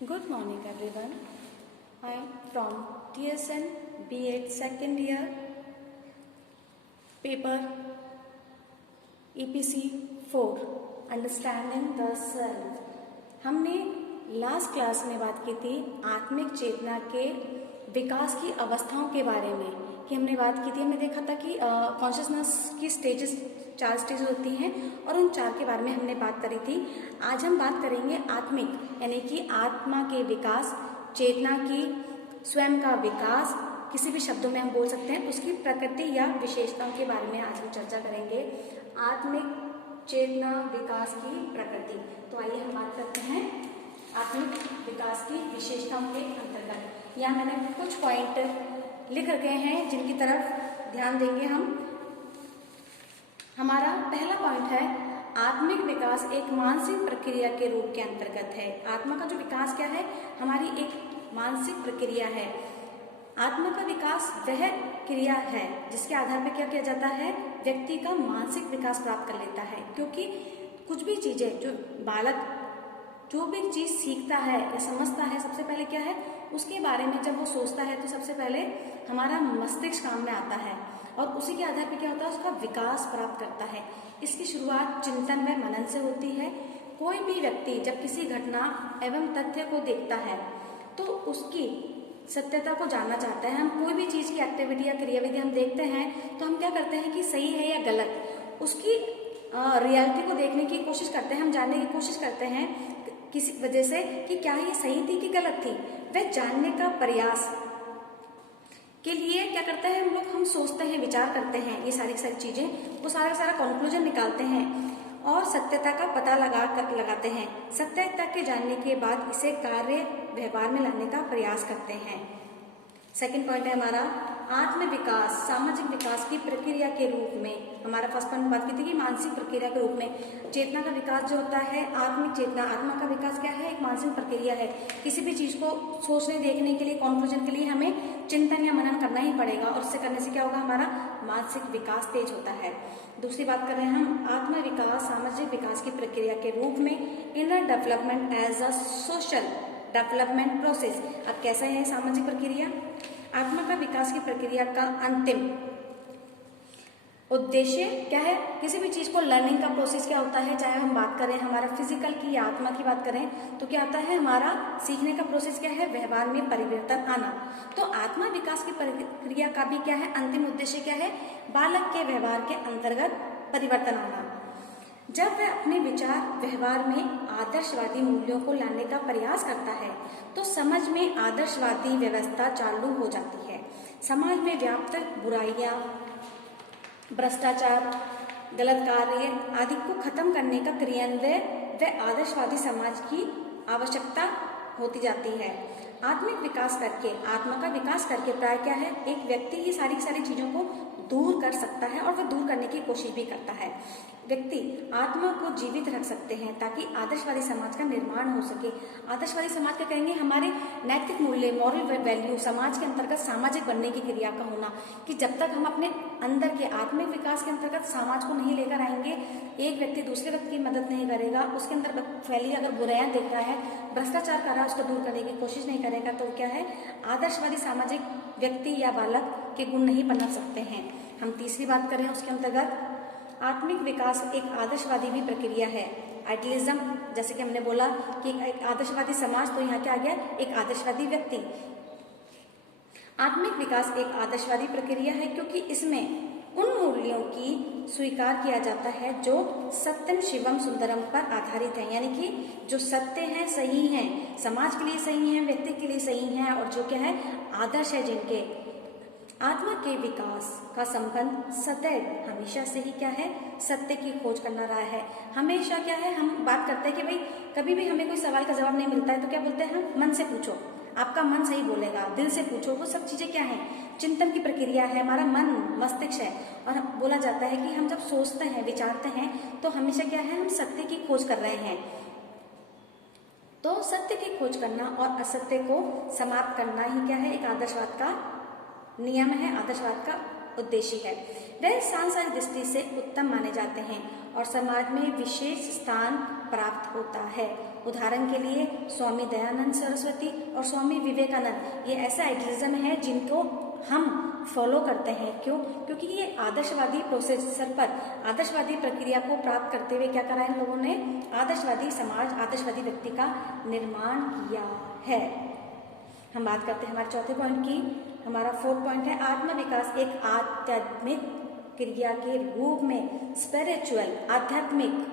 Good morning everyone. I am from TSN B8 second year paper EPC 4 Understanding the Self। हमने last class में बात की थी आत्मिक चेतना के विकास की अवस्थाओं के बारे में कि हमने बात की थी। हमने देखा था कि कॉन्शियसनेस की स्टेजेस 4 स्टेज होती हैं और उन 4 के बारे में हमने बात करी थी। आज हम बात करेंगे आत्मिक यानी कि आत्मा के विकास, चेतना की स्वयं का विकास, किसी भी शब्दों में हम बोल सकते हैं उसकी प्रकृति या विशेषताओं के बारे में आज हम चर्चा करेंगे। आत्मिक चेतना विकास की प्रकृति। तो आइए हम बात करते हैं आत्मिक विकास की विशेषताओं के अंतर्गत। यहाँ मैंने कुछ पॉइंट लिख रखे हैं जिनकी तरफ ध्यान देंगे हम। हमारा पहला पॉइंट है आत्मिक विकास एक मानसिक प्रक्रिया के रूप के अंतर्गत है। आत्मा का जो विकास क्या है, हमारी एक मानसिक प्रक्रिया है। आत्मा का विकास वह क्रिया है जिसके आधार पर क्या किया जाता है, व्यक्ति का मानसिक विकास प्राप्त कर लेता है। क्योंकि कुछ भी चीजें जो बालक जो भी चीज सीखता है या समझता है, सबसे पहले क्या है उसके बारे में जब वो सोचता है तो सबसे पहले हमारा मस्तिष्क काम में आता है और उसी के आधार पर क्या होता है, उसका विकास प्राप्त करता है। इसकी शुरुआत चिंतन व मनन से होती है। कोई भी व्यक्ति जब किसी घटना एवं तथ्य को देखता है तो उसकी सत्यता को जानना चाहता है। हम कोई भी चीज की एक्टिविटी या क्रियाविधि हम देखते हैं तो हम क्या करते हैं कि सही है या गलत, उसकी रियलिटी को देखने की कोशिश करते हैं, हम जानने की कोशिश करते हैं किसी वजह से कि क्या ये सही थी कि गलत थी। वह जानने का प्रयास के लिए क्या करते हैं हम लोग, हम सोचते हैं, विचार करते हैं, ये सारी चीजें, वो सारा कंक्लूजन निकालते हैं और सत्यता का पता लगाते हैं। सत्यता के जानने के बाद इसे कार्य व्यवहार में लाने का प्रयास करते हैं। सेकंड पॉइंट है हमारा आत्म विकास सामाजिक विकास की प्रक्रिया के रूप में। हमारा फर्स्ट पॉइंट बात की थी कि मानसिक प्रक्रिया के रूप में चेतना का विकास जो होता है, आत्मिक चेतना, आत्मा का विकास क्या है, एक मानसिक प्रक्रिया है। किसी भी चीज को सोचने देखने के लिए, कॉन्क्लूजन के लिए हमें चिंतन या मनन करना ही पड़ेगा और उससे करने से क्या होगा, हमारा मानसिक विकास तेज होता है। दूसरी बात कर रहे हैं हम आत्म विकास सामाजिक विकास की प्रक्रिया के रूप में inner development as a social development process. अब कैसा है सामाजिक प्रक्रिया, आत्मा का विकास की प्रक्रिया का अंतिम उद्देश्य क्या है, किसी भी चीज को लर्निंग का प्रोसेस क्या होता है, चाहे हम बात करें हमारा फिजिकल की या आत्मा की बात करें तो क्या होता है, हमारा सीखने का प्रोसेस क्या है, व्यवहार में परिवर्तन आना। तो आत्मा विकास की प्रक्रिया का भी क्या है, अंतिम उद्देश्य क्या है, बालक के व्यवहार के अंतर्गत परिवर्तन आना। जब वह अपने विचार व्यवहार में आदर्शवादी मूल्यों को लाने का प्रयास करता है तो समझ में आदर्शवादी व्यवस्था चालू हो जाती है। समाज में व्याप्त बुराइयां, भ्रष्टाचार, गलत कार्य आदि को खत्म करने का क्रियान्वयन व आदर्शवादी समाज की आवश्यकता होती जाती है। आत्मिक विकास करके, आत्मा का विकास करके प्राय क्या है, एक व्यक्ति ये सारी चीजों को दूर कर सकता है और वह दूर करने की कोशिश भी करता है। व्यक्ति आत्मा को जीवित रख सकते हैं ताकि आदर्शवादी समाज का निर्माण हो सके। आदर्शवादी समाज क्या कहेंगे, हमारे नैतिक मूल्य, मॉरल वैल्यू, समाज के अंतर्गत सामाजिक बनने की क्रिया का होना। कि जब तक हम अपने अंदर के आत्मिक विकास के अंतर्गत समाज को नहीं लेकर आएंगे, एक व्यक्ति दूसरे व्यक्ति की मदद नहीं करेगा, उसके अंदर फैली अगर बुराइयां देख रहा है, भ्रष्टाचार कर रहा है, उसको दूर करने की कोशिश नहीं करेगा तो क्या है, आदर्शवादी सामाजिक व्यक्ति या बालक के गुण नहीं बना सकते हैं। हम तीसरी बात करें उसके अंतर्गत आत्मिक विकास एक आदर्शवादी भी प्रक्रिया है। आइडियलिज्म, जैसे कि हमने बोला कि एक आदर्शवादी समाज, तो यहाँ क्या आ गया, एक आदर्शवादी व्यक्ति। आत्मिक विकास एक आदर्शवादी प्रक्रिया है क्योंकि इसमें उन मूल्यों की स्वीकार किया जाता है जो सत्यम शिवम सुंदरम पर आधारित है, यानी कि जो सत्य है, सही है, समाज के लिए सही है, व्यक्ति के लिए सही है और जो क्या है आदर्श है जिनके। आत्मा के विकास का संबंध सदैव हमेशा से ही क्या है, सत्य की खोज करना रहा है। हमेशा क्या है, हम बात करते हैं कि भाई कभी भी हमें कोई सवाल का जवाब नहीं मिलता है तो क्या बोलते हैं हम, मन से पूछो, आपका मन सही बोलेगा, दिल से पूछो। वो सब चीजें क्या है, चिंतन की प्रक्रिया है, हमारा मन मस्तिष्क है। और बोला जाता है कि हम जब सोचते हैं, विचारते हैं तो हमेशा क्या है, हम सत्य की खोज कर रहे हैं। तो सत्य की खोज करना और असत्य को समाप्त करना ही क्या है, एक आदर्शवाद का नियम है, आदर्शवाद का उद्देश्य है। वह सांसारिक दृष्टि से उत्तम माने जाते हैं और समाज में विशेष स्थान प्राप्त होता है। उदाहरण के लिए स्वामी दयानंद सरस्वती और स्वामी विवेकानंद, ये ऐसा आइडियलिज्म है जिनको हम फॉलो करते हैं। क्यों? क्योंकि ये आदर्शवादी प्रोसेसर पर आदर्शवादी प्रक्रिया को प्राप्त करते हुए क्या करा इन लोगों ने, आदर्शवादी समाज, आदर्शवादी व्यक्ति का निर्माण किया है। हम बात करते हैं हमारे चौथे पॉइंट की। हमारा 4th पॉइंट है आत्म विकास एक आध्यात्मिक क्रिया के रूप में, स्पिरिचुअल, आध्यात्मिक।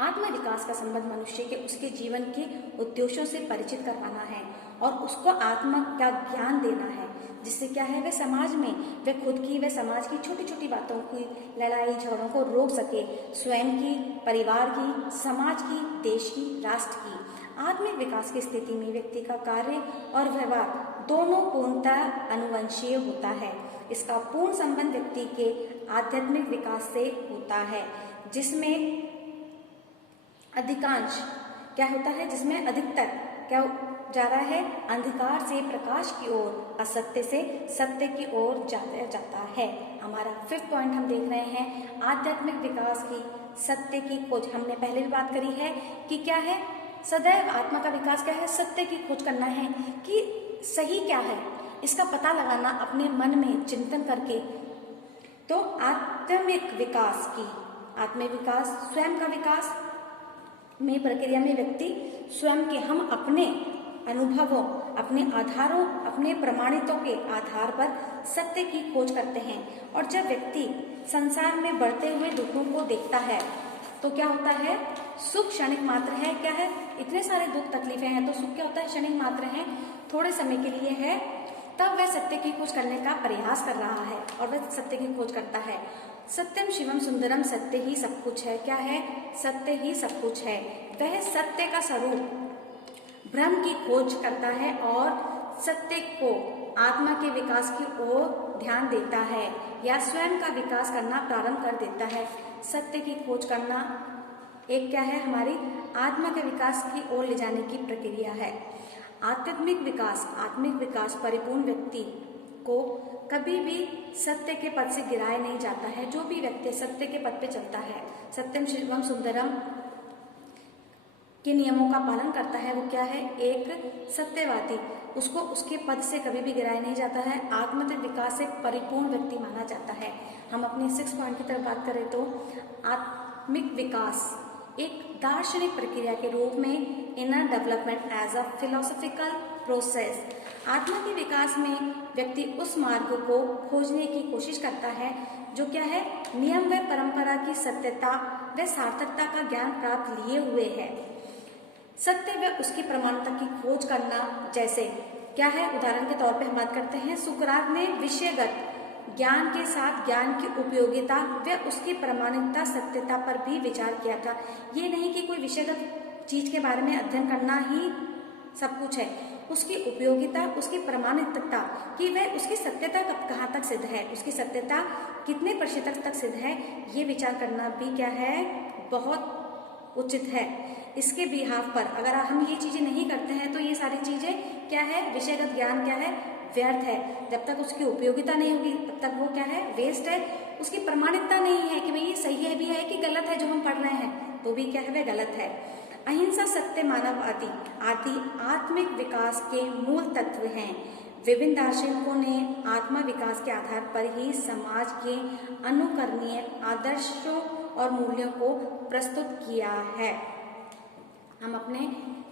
आत्म विकास का संबंध मनुष्य के उसके जीवन के उद्देश्यों से परिचित करवाना है और उसको आत्मा का ज्ञान देना है, जिससे क्या है, वह समाज में वह खुद की, वह समाज की छोटी छोटी बातों की, लड़ाई झगड़ों को रोक सके, स्वयं की, परिवार की, समाज की, देश की, राष्ट्र की। आत्मिक विकास की स्थिति में व्यक्ति का कार्य और व्यवहार दोनों पूर्णतः अनुवंशीय होता है। इसका पूर्ण संबंध व्यक्ति के आध्यात्मिक विकास से होता है, जिसमें अधिकांश क्या होता है, जिसमें अधिकतर क्या जा रहा है, अंधकार से प्रकाश की ओर, असत्य से सत्य की ओर जाता है। हमारा 5th पॉइंट हम देख रहे हैं आध्यात्मिक विकास की सत्य की खोज। हमने पहले भी बात करी है कि क्या है, सदैव आत्मा का विकास क्या है, सत्य की खोज करना है कि सही क्या है, इसका पता लगाना अपने मन में चिंतन करके। तो आत्मिक विकास की, आत्मिक विकास, स्वयं का विकास में प्रक्रिया में व्यक्ति स्वयं के, हम अपने अनुभवों, अपने आधारों, अपने प्रमाणितों के आधार पर सत्य की खोज करते हैं। और जब व्यक्ति संसार में बढ़ते हुए दुखों को देखता है तो क्या होता है, सुख क्षणिक मात्र है। क्या है, इतने सारे दुख तकलीफें हैं तो सुख क्या होता है, क्षणिक मात्र है, थोड़े समय के लिए है। तब वह सत्य की खोज करने का प्रयास कर रहा है और वह सत्य की खोज करता है। सत्यम शिवम सुंदरम, सत्य ही सब कुछ है। क्या है, सत्य ही सब कुछ है। वह सत्य का स्वरूप ब्रह्म की खोज करता है और सत्य को, आत्मा के विकास की ओर ध्यान देता है या स्वयं का विकास करना प्रारंभ कर देता है। सत्य की खोज करना एक क्या है, हमारी आत्मा के विकास की ओर ले जाने की प्रक्रिया है। आध्यात्मिक विकास, आत्मिक विकास परिपूर्ण व्यक्ति को कभी भी सत्य के पद से गिराया नहीं जाता है। जो भी व्यक्ति सत्य के पद पे चलता है, सत्यम शिवम सुंदरम के नियमों का पालन करता है, वो क्या है, एक सत्यवादी, उसको उसके पद से कभी भी गिराया नहीं जाता है। आत्मिक विकास से परिपूर्ण व्यक्ति माना जाता है। हम अपने 6th पॉइंट की तरफ बात करें तो आत्मिक विकास एक दार्शनिक प्रक्रिया के रूप में, inner development as a philosophical process. आत्मा के विकास में व्यक्ति उस मार्ग को खोजने की कोशिश करता है जो क्या है, नियम व परंपरा की सत्यता व सार्थकता का ज्ञान प्राप्त लिए हुए है। सत्य व उसकी प्रमाणता की खोज करना, जैसे क्या है, उदाहरण के तौर पे हम बात करते हैं, सुकरात ने विषयगत ज्ञान के साथ ज्ञान की उपयोगिता व उसकी प्रमाणिकता, सत्यता पर भी विचार किया था। ये नहीं कि कोई विषयगत चीज के बारे में अध्ययन करना ही सब कुछ है, उसकी उपयोगिता, उसकी प्रमाणिकता कि वह उसकी सत्यता कहाँ तक सिद्ध है, उसकी सत्यता कितने प्रतिशत तक सिद्ध है, ये विचार करना भी क्या है, बहुत उचित है। इसके बिहाफ पर अगर हम ये चीजें नहीं करते हैं तो ये सारी चीजें क्या है, विषयगत ज्ञान क्या है, व्यर्थ है। जब तक उसकी उपयोगिता नहीं होगी तब तक वो क्या है, वेस्ट है। उसकी प्रमाणिकता नहीं है कि भाई ये सही है भी है कि गलत है, जो हम पढ़ रहे हैं तो भी क्या है, वह गलत है। अहिंसा, सत्य, मानववादी आदि आत्मिक विकास के मूल तत्व हैं। विभिन्न दार्शनिकों ने आत्मा विकास के आधार पर ही समाज के अनुकरणीय आदर्शों और मूल्यों को प्रस्तुत किया है। हम अपने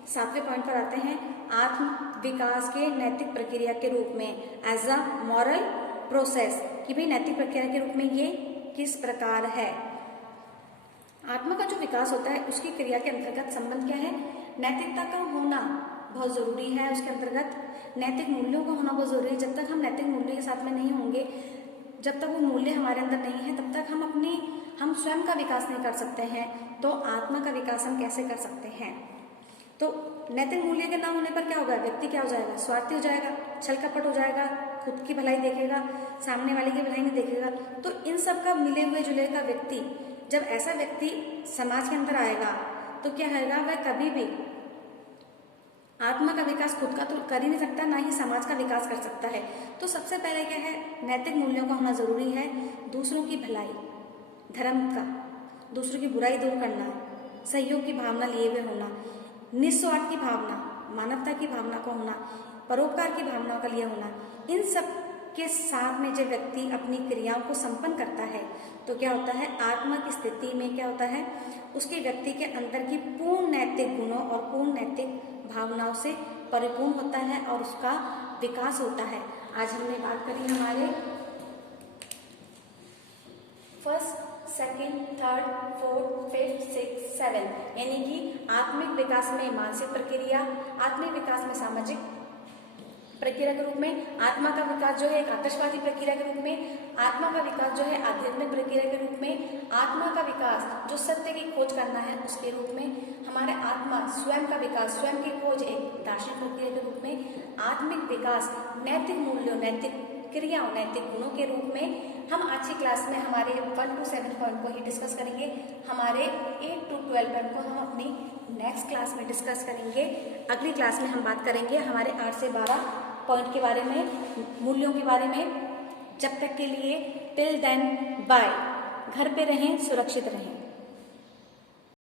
7वें पॉइंट पर आते हैं, आत्म विकास के नैतिक प्रक्रिया के रूप में, एज अ मॉरल प्रोसेस, कि भाई नैतिक प्रक्रिया के रूप में ये किस प्रकार है। आत्मा का जो विकास होता है उसकी क्रिया के अंतर्गत संबंध क्या है, नैतिकता का होना बहुत जरूरी है। उसके अंतर्गत नैतिक मूल्यों का होना बहुत जरूरी है। जब तक हम नैतिक मूल्यों के साथ में नहीं होंगे, जब तक वो मूल्य हमारे अंदर नहीं है, तब तक हम स्वयं का विकास नहीं कर सकते हैं। तो आत्मा का विकास हम कैसे कर सकते हैं। तो नैतिक मूल्य के ना होने पर क्या होगा, व्यक्ति क्या हो जाएगा, स्वार्थी हो जाएगा, छल कपट हो जाएगा, खुद की भलाई देखेगा, सामने वाले की भलाई नहीं देखेगा। तो इन सब का मिले हुए जुले का व्यक्ति, जब ऐसा व्यक्ति समाज के अंदर आएगा तो क्या होगा, वह कभी भी आत्मा का विकास खुद का तो कर ही नहीं सकता, ना ही समाज का विकास कर सकता है। तो सबसे पहले क्या है, नैतिक मूल्यों का होना जरूरी है। दूसरों की भलाई, धर्म का, दूसरों की बुराई दूर करना, सहयोग की भावना लिए हुए होना, निस्वार्थ की भावना, मानवता की भावना का होना, परोपकार की भावनाओं का लिए होना, इन सब के साथ में जब व्यक्ति अपनी क्रियाओं को संपन्न करता है तो क्या होता है, आत्मा की स्थिति में क्या होता है, उसके व्यक्ति के अंदर की पूर्ण नैतिक गुणों और पूर्ण नैतिक भावनाओं से परिपूर्ण होता है और उसका विकास होता है। आज हमने बात करी हमारे first, second, third, fourth, fifth, six, seven, यानी कि आत्मिक विकास में मानसिक प्रक्रिया, आत्मिक विकास में सामाजिक प्रक्रिया के रूप में, आत्मा का विकास जो है एक आदर्शवादी प्रक्रिया के रूप में, आत्मा का विकास जो है आध्यात्मिक प्रक्रिया के रूप में, आत्मा का विकास जो सत्य की खोज करना है उसके रूप में, हमारे आत्मा स्वयं का विकास, स्वयं की खोज एक दार्शनिक प्रक्रिया के रूप में, आत्मिक विकास नैतिक मूल्यों, नैतिक क्रियाओं, नैतिक गुणों के रूप में। हम आज की क्लास में हमारे 1 to 7 पॉइंट को ही डिस्कस करेंगे। हमारे 8 to 12 पॉइंट को हम अपनी नेक्स्ट क्लास में डिस्कस करेंगे। अगली क्लास में हम बात करेंगे हमारे 8 से 12 पॉइंट के बारे में, मूल्यों के बारे में। जब तक के लिए टिल देन बाय। घर पे रहें, सुरक्षित रहें।